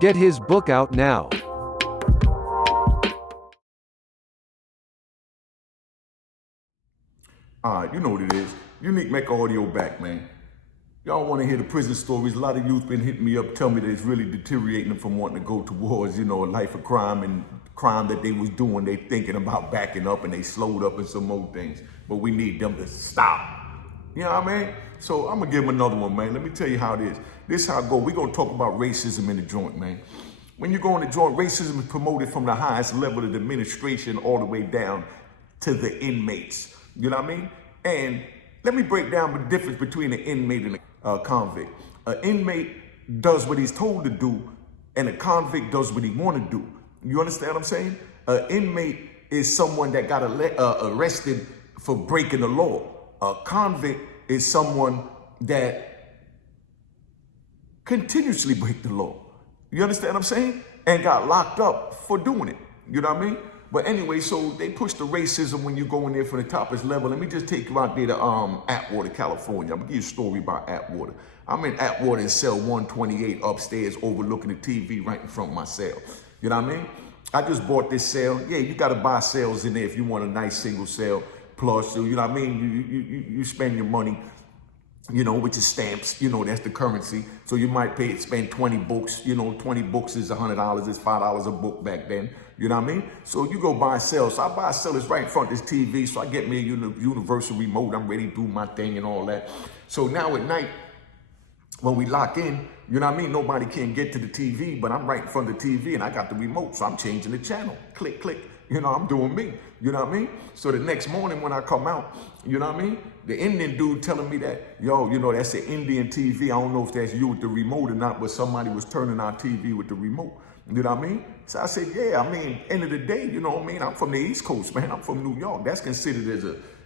Get his book out now. You know what it is. Unique Mecca audio back, man. Y'all want to hear the prison stories. A lot of youth been hitting me up, tell me that it's really deteriorating them from wanting to go towards, a life of crime and crime that they was doing. They thinking about backing up and they slowed up and some more things. But we need them to stop. You know what I mean? So I'm going to give them another one, man. Let me tell you how it is. This is how it go. We're going to talk about racism in the joint, man. When you go in the joint, racism is promoted from the highest level of the administration all the way down to the inmates. You know what I mean? And let me break down the difference between an inmate and a convict. An inmate does what he's told to do, and a convict does what he want to do. You understand what I'm saying? An inmate is someone that got arrested for breaking the law. A convict is someone that continuously break the law. You understand what I'm saying? And got locked up for doing it. You know what I mean? But anyway, so they push the racism when you go in there from the topest level. Let me just take you out there to Atwater, California. I'm gonna give you a story about Atwater. I'm in Atwater in cell 128 upstairs overlooking the TV right in front of my cell. You know what I mean? I just bought this cell. Yeah, you gotta buy cells in there if you want a nice single cell plus. So, you know what I mean? You spend your money, with your stamps, that's the currency. So you might spend 20 books, 20 books is $100, it's $5 a book back then. You know what I mean? So you go buy a cell. So I buy a cell, it's right in front of this TV. So I get me a universal remote. I'm ready to do my thing and all that. So now at night, when we lock in, you know what I mean? Nobody can get to the TV, but I'm right in front of the TV and I got the remote. So I'm changing the channel. Click, click. I'm doing me. You know what I mean? So the next morning when I come out, you know what I mean? The Indian dude telling me that, that's an Indian TV. I don't know if that's you with the remote or not, but somebody was turning our TV with the remote. You know what I mean? So I said, yeah, end of the day, you know what I mean? I'm from the East Coast, man. I'm from New York. That's considered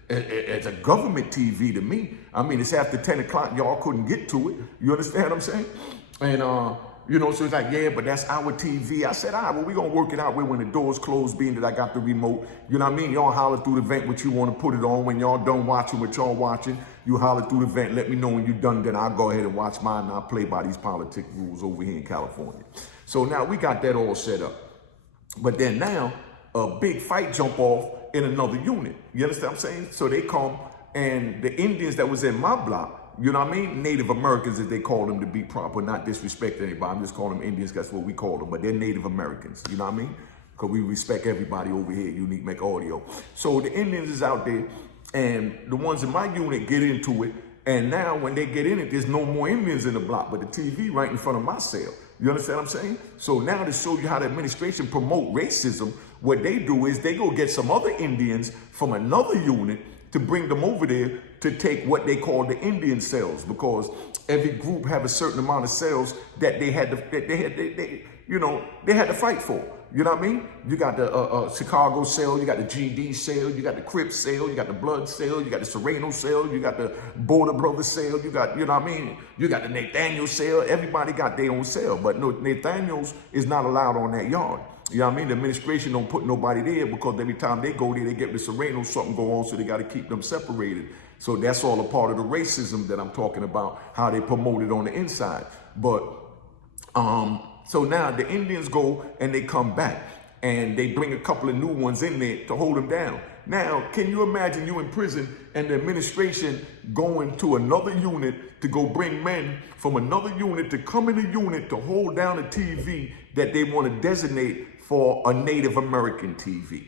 as a government TV to me. It's after 10 o'clock. Y'all couldn't get to it. You understand what I'm saying? And, so it's like, yeah, but that's our TV. I said, all right, well, we're going to work it out when the doors close, being that I got the remote. You know what I mean? Y'all holler through the vent what you want to put it on. When y'all done watching what y'all watching, you holler through the vent. Let me know when you're done. Then I'll go ahead and watch mine, and I'll play by these politic rules over here in California. So now we got that all set up. But then now, a big fight jump off in another unit. You understand what I'm saying? So they come, and the Indians that was in my block, you know what I mean? Native Americans, as they call them to be proper, not disrespect anybody. I'm just calling them Indians, that's what we call them. But they're Native Americans, you know what I mean? Because we respect everybody over here at Unique Mecca Audio. So the Indians is out there, and the ones in my unit get into it. And now when they get in it, there's no more Indians in the block, but the TV right in front of my cell. You understand what I'm saying? So now to show you how the administration promote racism, what they do is they go get some other Indians from another unit to bring them over there to take what they call the Indian cells, because every group have a certain amount of cells that they had to fight for. You know what I mean? You got the Chicago cell, you got the GD cell, you got the Crips cell, you got the Blood cell, you got the Serrano cell, you got the Border Brothers cell, you got, you know what I mean? You got the Nathaniel cell. Everybody got their own cell, but no, Nathaniel's is not allowed on that yard. You know what I mean? The administration don't put nobody there because every time they go there, they get the Serrano, something go on, so they got to keep them separated. So that's all a part of the racism that I'm talking about, how they promote it on the inside. But so now the Indians go and they come back and they bring a couple of new ones in there to hold them down. Now, can you imagine you in prison and the administration going to another unit to go bring men from another unit to come in the unit to hold down a TV that they want to designate for a Native American TV?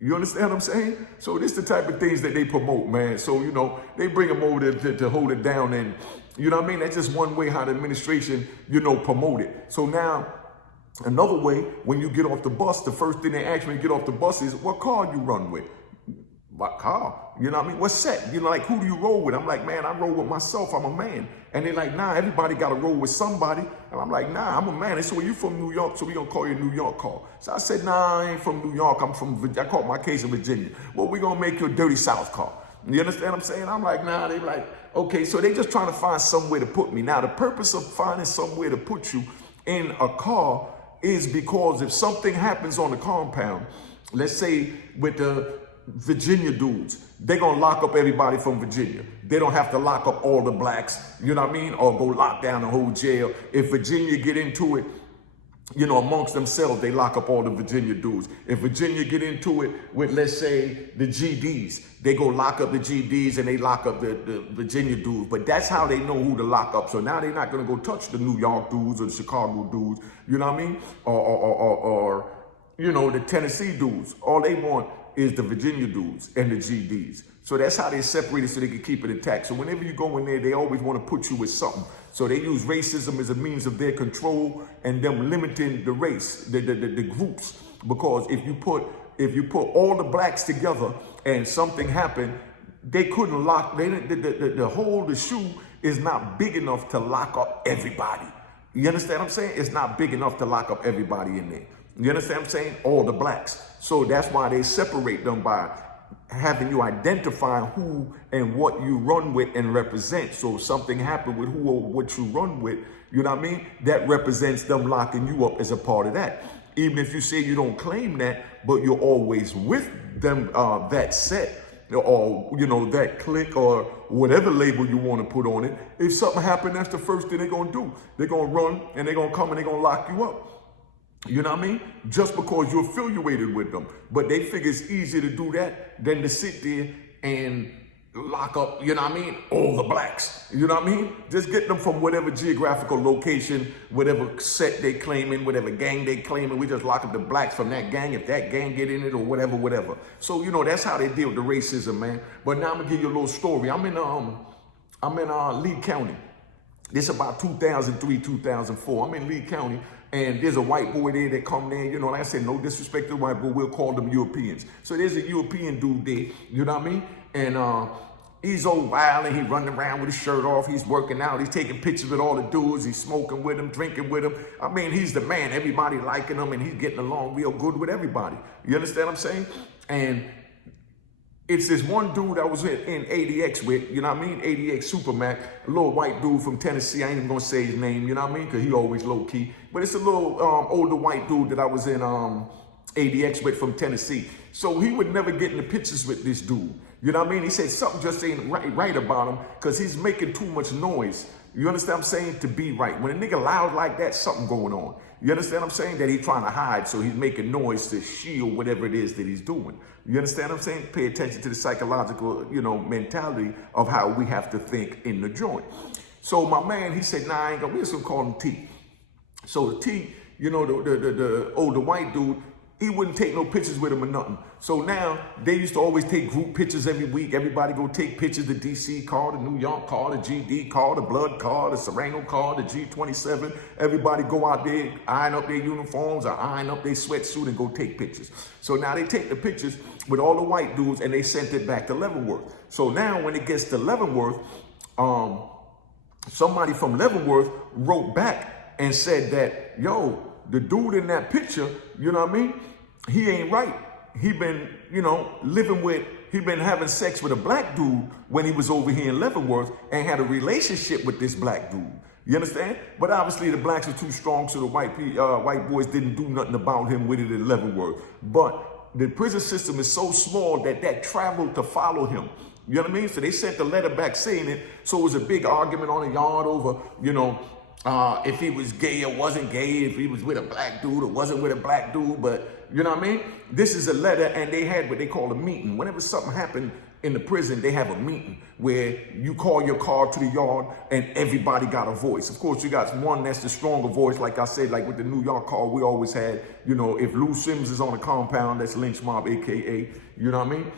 You understand what I'm saying? So this is the type of things that they promote, man. So, they bring them over to hold it down, and you know what I mean? That's just one way how the administration, promote it. So now, another way, when you get off the bus, the first thing they ask when you get off the bus is, what car you run with? What car? You know what I mean? What's set? Like, who do you roll with? I'm like, man, I roll with myself. I'm a man. And they're like, nah, everybody got to roll with somebody. And I'm like, nah, I'm a man. They said, well, you from New York, so we going to call you a New York car. So I said, nah, I ain't from New York. I caught my case in Virginia. Well, we going to make you a dirty South car. You understand what I'm saying? I'm like, nah. They like, okay, so they just trying to find somewhere to put me. Now, the purpose of finding somewhere to put you in a car is because if something happens on the compound, let's say with the Virginia dudes, they're going to lock up everybody from Virginia. They don't have to lock up all the blacks, you know what I mean? Or go lock down the whole jail. If Virginia get into it amongst themselves, they lock up all the Virginia dudes. If Virginia get into it with, let's say, the GDs, they go lock up the GDs and they lock up the Virginia dudes. But that's how they know who to lock up. So now they're not going to go touch the New York dudes or the Chicago dudes, you know what I mean? Or the Tennessee dudes. All they want is the Virginia dudes and the GDs. So that's how they separate it so they can keep it intact. So whenever you go in there, they always want to put you with something. So they use racism as a means of their control and them limiting the race, the groups. Because if you put all the blacks together and something happened, they couldn't lock, the shoe is not big enough to lock up everybody. You understand what I'm saying? It's not big enough to lock up everybody in there. You understand what I'm saying? All the blacks. So that's why they separate them by having you identify who and what you run with and represent. So if something happened with who or what you run with, you know what I mean? That represents them locking you up as a part of that. Even if you say you don't claim that, but you're always with them, that set, or, that clique or whatever label you want to put on it. If something happened, that's the first thing they're going to do. They're going to run and they're going to come and they're going to lock you up. You know what I mean? Just because you're affiliated with them. But they figure it's easier to do that than to sit there and lock up, you know what I mean, all the blacks. You know what I mean? Just get them from whatever geographical location, whatever set they claiming, whatever gang they claiming. We just lock up the blacks from that gang if that gang get in it or whatever. So, that's how they deal with the racism, man. But now I'm going to give you a little story. I'm in Lee County. This is about 2003, 2004. I'm in Lee County. And there's a white boy there that come there, like I said, no disrespect to the white boy, we'll call them Europeans. So there's a European dude there, you know what I mean? And he's all wild and he running around with his shirt off, he's working out, he's taking pictures with all the dudes, he's smoking with them, drinking with them. I mean, he's the man, everybody liking him and he's getting along real good with everybody. You understand what I'm saying? And it's this one dude I was in Adx with, you know what I mean? Adx Supermax, a little white dude from Tennessee. I ain't even gonna say his name, you know what I mean? Because he always low key. But it's a little older white dude that I was in Adx with from Tennessee. So he would never get in the pictures with this dude. You know what I mean? He said something just ain't right about him because he's making too much noise. You understand what I'm saying? To be right. When a nigga loud like that, something going on. You understand what I'm saying? That he's trying to hide, so he's making noise to shield whatever it is that he's doing. You understand what I'm saying? Pay attention to the psychological, mentality of how we have to think in the joint. So my man, he said, nah, I ain't gonna, we just gonna call him T. So the T, the older white dude, he wouldn't take no pictures with him or nothing. So now they used to always take group pictures every week. Everybody go take pictures, the DC car, the New York car, the GD car, the Blood car, the Serrano car, the G27. Everybody go out there, iron up their uniforms or iron up their sweatsuit and go take pictures. So now they take the pictures with all the white dudes and they sent it back to Leavenworth. So now when it gets to Leavenworth, somebody from Leavenworth wrote back and said that, yo, the dude in that picture, you know what I mean? He ain't right. He been, he been having sex with a black dude when he was over here in Leavenworth and had a relationship with this black dude. You understand? But obviously the blacks were too strong, so the white boys didn't do nothing about him with it in Leavenworth. But the prison system is so small that traveled to follow him. You know what I mean? So they sent the letter back saying it. So it was a big argument on the yard over, if he was gay or wasn't gay, if he was with a black dude or wasn't with a black dude. But you know what I mean? This is a letter, and they had what they call a meeting. Whenever something happened in the prison, they have a meeting where you call your car to the yard and everybody got a voice. Of course, you got one that's the stronger voice. Like I said, like with the New York car, we always had, if Lou Sims is on a compound, that's Lynch Mob, AKA, you know what I mean?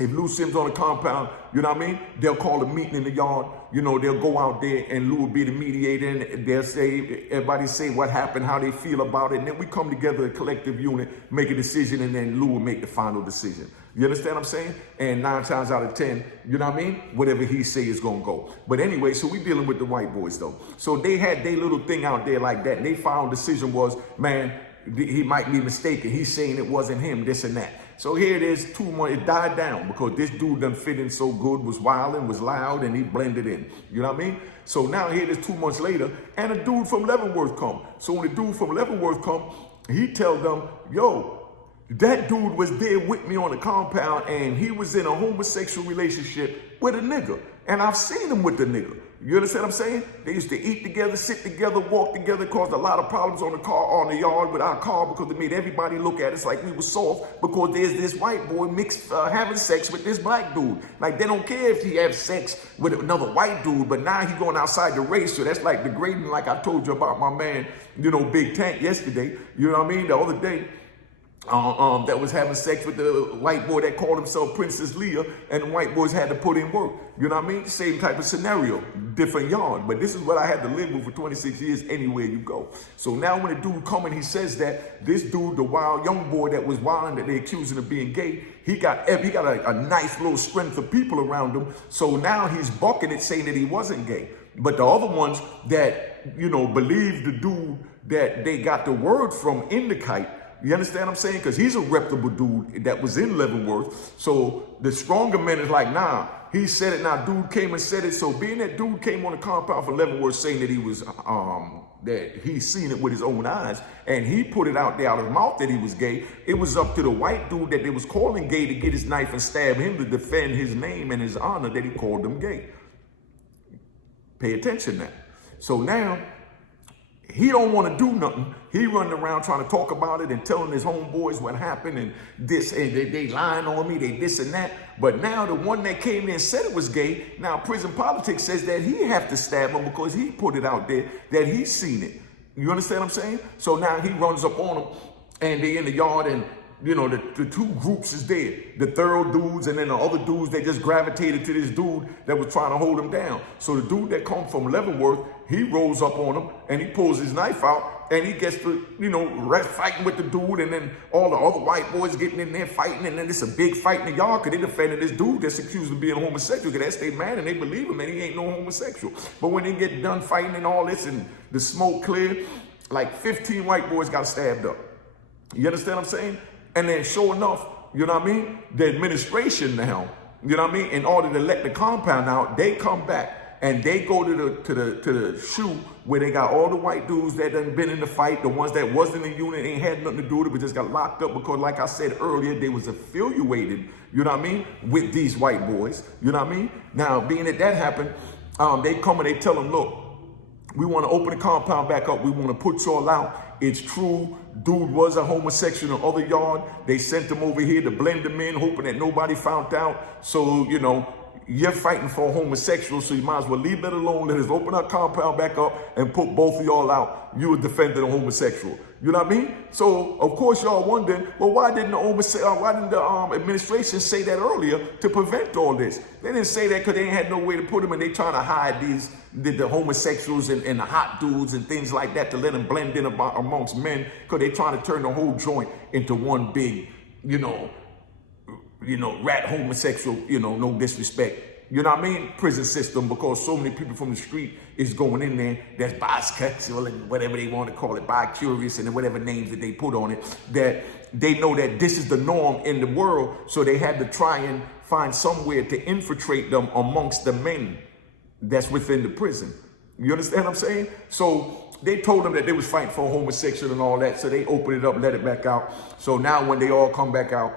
If Lou Sims on the compound, you know what I mean? They'll call a meeting in the yard. They'll go out there and Lou will be the mediator and they'll say, everybody say what happened, how they feel about it. And then we come together, a collective unit, make a decision, and then Lou will make the final decision. You understand what I'm saying? And 9 times out of 10, you know what I mean? Whatever he say is going to go. But anyway, so we dealing with the white boys though. So they had their little thing out there like that. And their final decision was, man, he might be mistaken. He's saying it wasn't him, this and that. So here it is, 2 months, it died down because this dude done fit in so good, was wilding, was loud, and he blended in. You know what I mean? So now here it is 2 months later, and a dude from Leavenworth come. So when the dude from Leavenworth come, he tell them, yo, That dude was there with me on the compound, and he was in a homosexual relationship with a nigga. And I've seen him with the nigga. You understand what I'm saying? They used to eat together, sit together, walk together, caused a lot of problems on the yard with our car, because it made everybody look at us like we were soft, because there's this white boy mixed having sex with this black dude. Like, they don't care if he has sex with another white dude, but now he going outside the race, so that's like degrading, like I told you about my man, Big Tank yesterday. You know what I mean? The other day, that was having sex with the white boy that called himself Princess Leia, and the white boys had to put in work. You know what I mean? Same type of scenario, different yard. But this is what I had to live with for 26 years anywhere you go. So now when a dude come and he says that, this dude, the wild young boy that was wild that they accusing of being gay, he got a nice little strength of people around him. So now he's bucking it, saying that he wasn't gay. But the other ones that, believe the dude that they got the word from in the kite, you understand what I'm saying? Because he's a reputable dude that was in Leavenworth. So the stronger men is like, nah, he said it. Now dude came and said it. So being that dude came on the compound for Leavenworth saying that he was, that he seen it with his own eyes, and he put it out there out of his mouth that he was gay, it was up to the white dude that they was calling gay to get his knife and stab him to defend his name and his honor that he called them gay. Pay attention now. So now, he don't want to do nothing. He running around trying to talk about it and telling his homeboys what happened and this, and they lying on me, they this and that. But now the one that came in and said it was gay, now prison politics says that he have to stab him because he put it out there that he's seen it. You understand what I'm saying? So now he runs up on them, and they in the yard, and the two groups is there. The thorough dudes and then the other dudes, they just gravitated to this dude that was trying to hold him down. So the dude that come from Leavenworth, he rolls up on him and he pulls his knife out and he gets to, fighting with the dude, and then all the other white boys getting in there fighting, and then it's a big fight in the yard because they defended this dude that's accused of being homosexual, because that's their man and they believe him and he ain't no homosexual. But when they get done fighting and all this and the smoke cleared, like 15 white boys got stabbed up. You understand what I'm saying? And then sure enough, the administration now, in order to let the compound out, they come back and they go to the shoe where they got all the white dudes that done been in the fight, the ones that wasn't in the unit, ain't had nothing to do with it, but just got locked up because, like I said earlier, they was affiliated, with these white boys, Now, being that happened, they come and they tell them, look, we want to open the compound back up. We want to put y'all out. It's true. Dude was a homosexual in the other yard. They sent him over here to blend him in, hoping that nobody found out. So, you're fighting for a homosexual, so you might as well leave that alone. Let us open our compound back up and put both of y'all out. You were defending a homosexual. You know what I mean? So, of course, y'all wondering, well, why didn't the administration say that earlier to prevent all this? They didn't say that because they ain't had no way to put them, and they trying to hide the homosexuals and the hot dudes and things like that to let them blend in amongst men, because they trying to turn the whole joint into one big, rat homosexual, no disrespect. You know what I mean? Prison system, because so many people from the street is going in there that's bisexual and whatever they want to call it, bi-curious and whatever names that they put on it, that they know that this is the norm in the world, so they had to try and find somewhere to infiltrate them amongst the men that's within the prison. You understand what I'm saying? So they told them that they was fighting for homosexual and all that, so they opened it up, let it back out. So now when they all come back out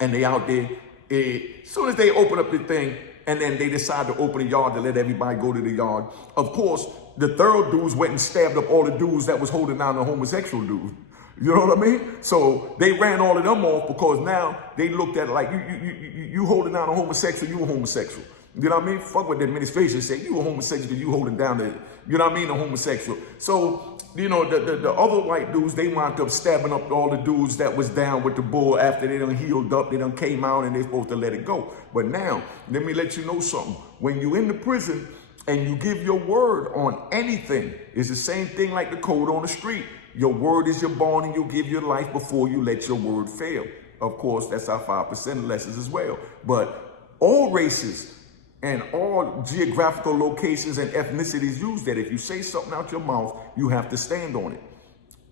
and they out there, as soon as they open up the thing, and then they decide to open the yard to let everybody go to the yard, of course, the thorough dudes went and stabbed up all the dudes that was holding down the homosexual dude. You know what I mean? So they ran all of them off, because now they looked at it like, you holding down a homosexual, you a homosexual. You know what I mean? Fuck what the administration said. You a homosexual because you holding down the, a homosexual. So, the other white dudes, they wound up stabbing up all the dudes that was down with the bull after they done healed up. They done came out and they supposed to let it go. But now, let me let you know something. When you in the prison and you give your word on anything, it's the same thing like the code on the street. Your word is your bond, and you give your life before you let your word fail. Of course, that's our 5% lessons as well. But all races and all geographical locations and ethnicities use that. If you say something out your mouth, you have to stand on it.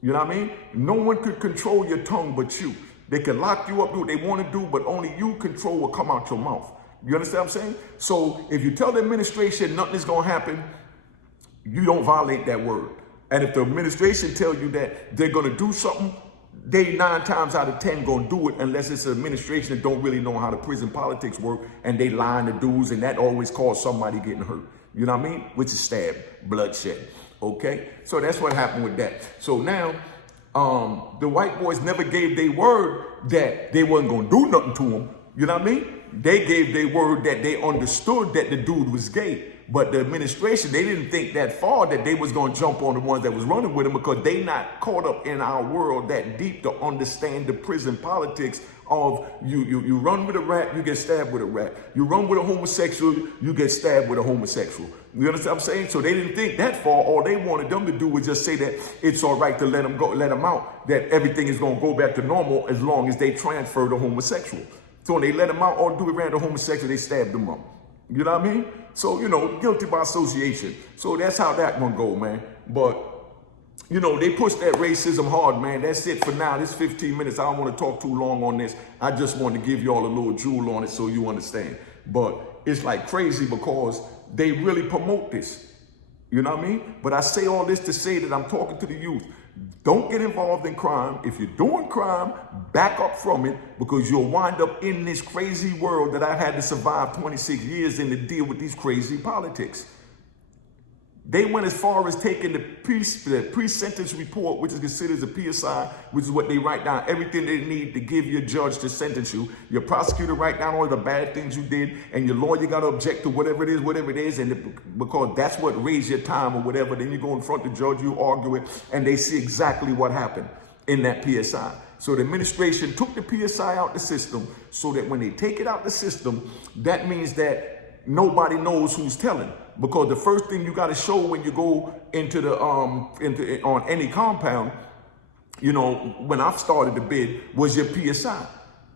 You know what I mean? No one could control your tongue but you. They can lock you up, do what they want to do, but only you control what come out your mouth. You understand what I'm saying? So if you tell the administration nothing is going to happen, you don't violate that word. And if the administration tell you that they're going to do something, they 9 times out of 10 gonna do it unless it's an administration that don't really know how the prison politics work, and they lying to dudes, and that always cause somebody getting hurt. You know what I mean? Which is stab, bloodshed. Okay, so that's what happened with that. So now, the white boys never gave their word that they wasn't gonna do nothing to him. You know what I mean? They gave their word that they understood that the dude was gay. But the administration, they didn't think that far that they was going to jump on the ones that was running with him, because they not caught up in our world that deep to understand the prison politics of you run with a rat, you get stabbed with a rat. You run with a homosexual, you get stabbed with a homosexual. You understand what I'm saying? So they didn't think that far. All they wanted them to do was just say that it's all right to let them go, let them out, that everything is going to go back to normal as long as they transfer the homosexual. So when they let them out, all do it ran the homosexual, they stabbed them up. You know what I mean? So, you know, guilty by association. So that's how that one go, man. But, you know, they push that racism hard, man. That's it for now. This 15 minutes. I don't want to talk too long on this. I just want to give y'all a little jewel on it so you understand. But it's like crazy because they really promote this. You know what I mean? But I say all this to say that I'm talking to the youth. Don't get involved in crime. If you're doing crime, back up from it, because you'll wind up in this crazy world that I've had to survive 26 years in to deal with these crazy politics. They went as far as taking the pre-sentence report, which is considered a PSI, which is what they write down, everything they need to give your judge to sentence you. Your prosecutor write down all the bad things you did, and your lawyer got to object to whatever it is, and because that's what raised your time or whatever. Then you go in front of the judge, you argue it, and they see exactly what happened in that PSI. So the administration took the PSI out the system, so that when they take it out the system, that means that nobody knows who's telling. Because the first thing you got to show when you go into the on any compound, you know, when I started the bid, was your PSI.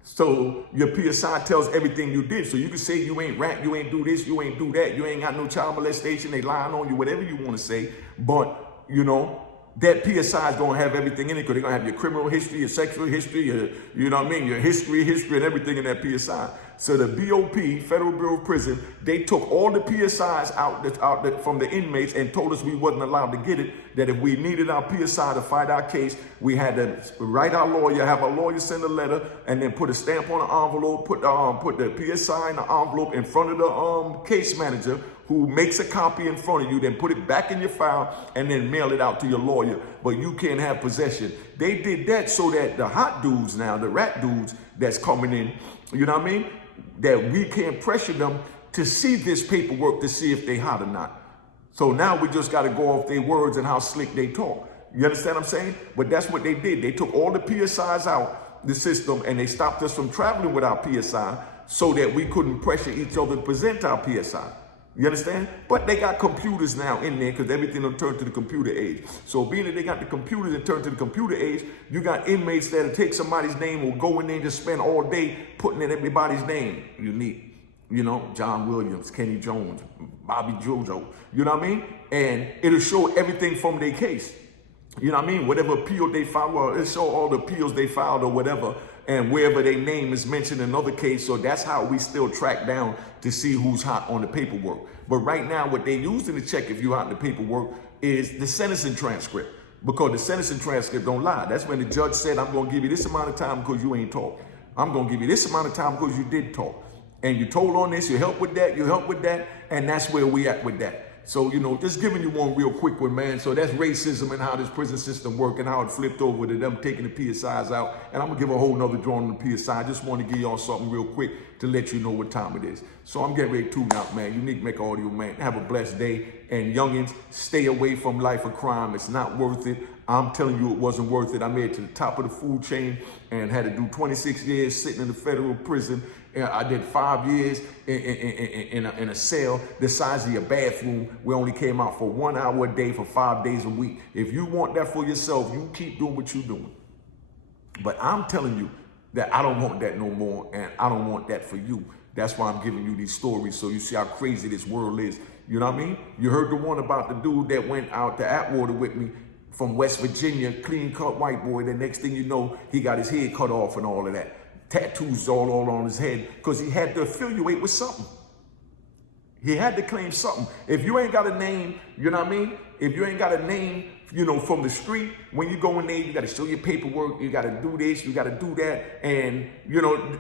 So your PSI tells everything you did. So you can say you ain't rap, you ain't do this, you ain't do that, you ain't got no child molestation, they lying on you, whatever you want to say. But, you know, that PSI is going to have everything in it, because they're going to have your criminal history, your sexual history, you know what I mean, your history and everything in that PSI. So the BOP, Federal Bureau of Prison, they took all the PSIs out from the inmates and told us we wasn't allowed to get it, that if we needed our PSI to fight our case, we had to write our lawyer, have our lawyer send a letter, and then put a stamp on the envelope, put the PSI in the envelope in front of the case manager, who makes a copy in front of you, then put it back in your file, and then mail it out to your lawyer. But you can't have possession. They did that so that the hot dudes now, the rat dudes that's coming in, you know what I mean, that we can't pressure them to see this paperwork to see if they hot or not. So now we just got to go off their words and how slick they talk. You understand what I'm saying? But that's what they did. They took all the PSIs out the system, and they stopped us from traveling with our PSI so that we couldn't pressure each other to present our PSI. You understand? But they got computers now in there, because everything will turn to the computer age. So being that they got the computers and turn to the computer age, you got inmates that'll take somebody's name or go in there and just spend all day putting in everybody's name. Unique, you know, John Williams, Kenny Jones, Bobby Jojo, you know what I mean? And it'll show everything from their case. You know what I mean? Whatever appeal they filed, well, it'll show all the appeals they filed or whatever, and wherever their name is mentioned in another case. So that's how we still track down to see who's hot on the paperwork. But right now, what they using to check if you're hot in the paperwork is the sentencing transcript, because the sentencing transcript don't lie. That's when the judge said, I'm going to give you this amount of time because you ain't talk. I'm going to give you this amount of time because you did talk. And you told on this, you help with that, and that's where we at with that. So, you know, just giving you one real quick one, man. So that's racism and how this prison system works and how it flipped over to them taking the PSIs out. And I'm going to give a whole nother drawing on the PSI. I just want to give y'all something real quick to let you know what time it is. So I'm getting ready to tune out, man. Unique Mecca Audio, man. Have a blessed day. And youngins, stay away from life of crime. It's not worth it. I'm telling you, it wasn't worth it. I made it to the top of the food chain and had to do 26 years sitting in the federal prison. I did 5 years in a cell the size of your bathroom. We only came out for 1 hour a day for 5 days a week. If you want that for yourself, you keep doing what you're doing. But I'm telling you that I don't want that no more, and I don't want that for you. That's why I'm giving you these stories, so you see how crazy this world is. You know what I mean? You heard the one about the dude that went out to Atwater with me from West Virginia, clean-cut white boy. The next thing you know, he got his head cut off and all of that. Tattoos all on his head, because he had to affiliate with something. He had to claim something. If you ain't got a name, you know what I mean? If you ain't got a name you know, from the street. When you go in there, you got to show your paperwork, you got to do this, you got to do that, and you know,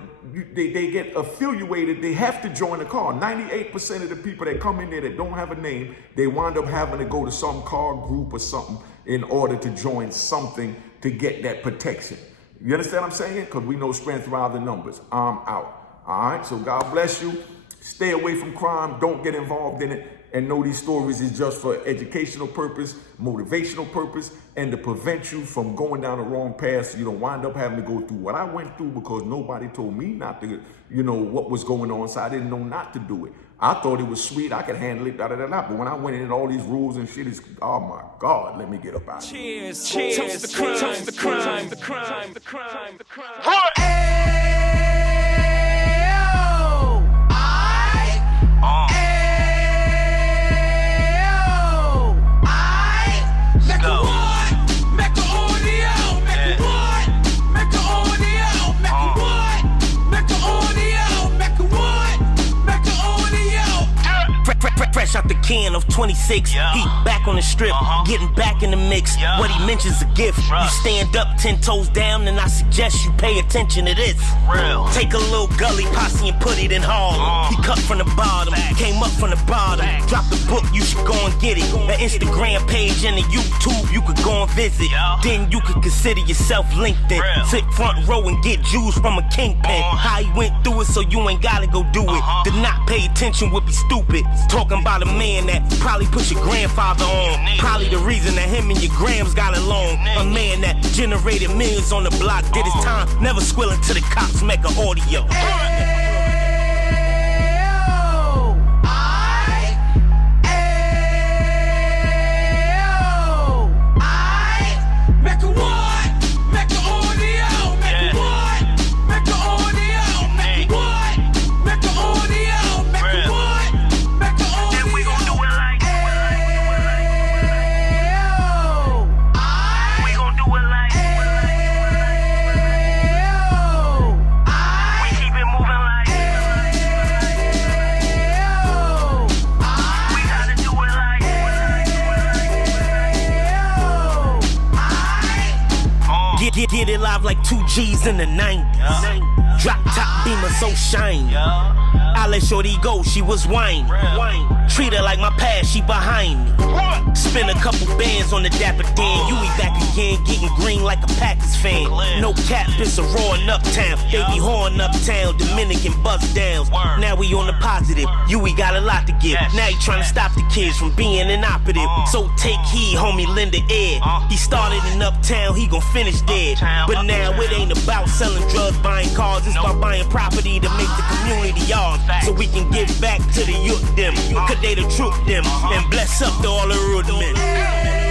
they get affiliated. They have to join the car. 98% of the people that come in there that don't have a name, they wind up having to go to some car group or something in order to join something to get that protection. You understand what I'm saying? Because we know strength rather than numbers. I'm out. All right, so God bless you. Stay away from crime. Don't get involved in it. And know these stories is just for educational purpose, motivational purpose, and to prevent you from going down the wrong path so you don't wind up having to go through what I went through because nobody told me not to, you know, what was going on, so I didn't know not to do it. I thought it was sweet, I could handle it, but when I went in all these rules and shit, it's, oh my God, let me get up out of here. Cheers, cheers, toast the crime, toast the crime, the crime, the crime, the crime. Fresh out the can of 26, Heat back on the strip, getting back in the mix. What he mentions a gift. You stand up 10 toes down, and I suggest you pay attention to this. Real. Take a little gully posse and put it in Harlem. He cut from the bottom, came up from the bottom. Drop the book, you should go and get it. The Instagram page and the YouTube, you could go and visit. Then you could consider yourself LinkedIn. Sit front row and get Jews from a kingpin. How he went through it, so you ain't gotta go do it. To not pay attention would be stupid. Talking about a man that probably put your grandfather on. Probably the reason that him and your grams got along. A man that generated millions on the block, did his time, never squilling to the cops, Mecca audio. Get it live like 2 G's in the 90s. Drop top beamer so shiny. I let shorty go, she was whining. Treat her like my past, she behind me. Spend a couple bands on the Dapper Dan. You be back again, getting green like a Packers fan. No cap, it's a roaring uptown. Baby horn uptown, Dominican bust downs. Now we on the positive, we got a lot to give. Now he trying to stop the kids from being inoperative. So take heed, homie, lend an ear. He started in uptown, he gon' finish dead. But now it ain't about selling drugs, buying cars. It's about buying property to make the community ours. So we can give back to the youth them. Cause they the truth them. And bless up to all the road men.